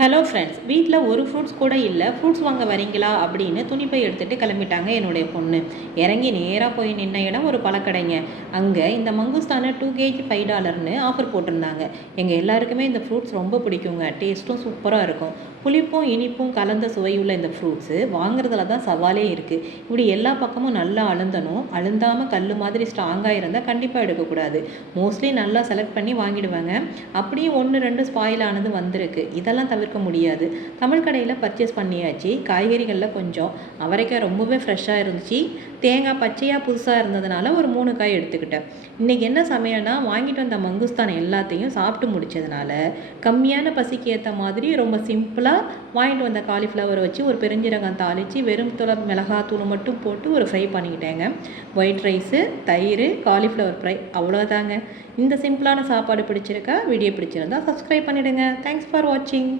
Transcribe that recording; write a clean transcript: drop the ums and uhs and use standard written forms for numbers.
Hello friends, வீட்டில் ஒரு fruits கூட இல்லை. ஃப்ரூட்ஸ் வாங்க வரீங்களா அப்படின்னு துணிப்பை எடுத்துகிட்டு கிளம்பிட்டாங்க என்னுடைய பொண்ணு. இறங்கி நேராக போய் நின்ன இடம் ஒரு பழக்கடைங்க. அங்கே இந்த மங்குஸ்தானை 2 kg $5 ஆஃபர் போட்டிருந்தாங்க. எங்கள் எல்லாருக்குமே இந்த ஃப்ரூட்ஸ் ரொம்ப பிடிக்குங்க. டேஸ்ட்டும் சூப்பராக இருக்கும். புளிப்பும் இனிப்பும் கலந்த சுவையுள்ள இந்த ஃப்ரூட்ஸு வாங்குறதுல தான் சவாலே இருக்குது. இப்படி எல்லா பக்கமும் நல்லா அழுந்தணும். அழுந்தாமல் கல் மாதிரி ஸ்ட்ராங்காக இருந்தால் கண்டிப்பாக எடுக்கக்கூடாது. மோஸ்ட்லி நல்லா செலக்ட் பண்ணி வாங்கிடுவாங்க. அப்படியே 1-2 ஸ்பாயில் ஆனது வந்திருக்கு. இதெல்லாம் தவிர்க்க முடியாது. தமிழ் கடையில் பர்ச்சேஸ் பண்ணியாச்சு. காய்கறிகளில் கொஞ்சம் அவரைக்காய் ரொம்பவே ஃப்ரெஷ்ஷாக இருந்துச்சு. தேங்காய் பச்சையாக புதுசாக இருந்ததுனால ஒரு 3 காய் எடுத்துக்கிட்டேன். இன்றைக்கி என்ன சமையல்னா, வாங்கிட்டு வந்த மங்குஸ்தான் எல்லாத்தையும் சாப்பிட்டு முடித்ததுனால கம்மியான பசிக்கு ஏற்ற மாதிரி ரொம்ப சிம்பிளாக வாங்கிட்டு வந்த காலிஃப்ளவர் வச்சு ஒரு பெருஞ்சீரகம் தாளித்து வெறும் மிளகாத்தூள் மட்டும் போட்டு ஒரு ஃப்ரை பண்ணிக்கிட்டேங்க. ஒயிட் ரைஸு, தயிர், காலிஃப்ளவர் ஃப்ரை, அவ்வளோதாங்க. இந்த சிம்பிளான சாப்பாடு பிடிச்சிருக்கா? வீடியோ பிடிச்சிருந்தா சப்ஸ்கிரைப் பண்ணிவிடுங்க. தேங்க்ஸ் ஃபார் வாட்சிங்.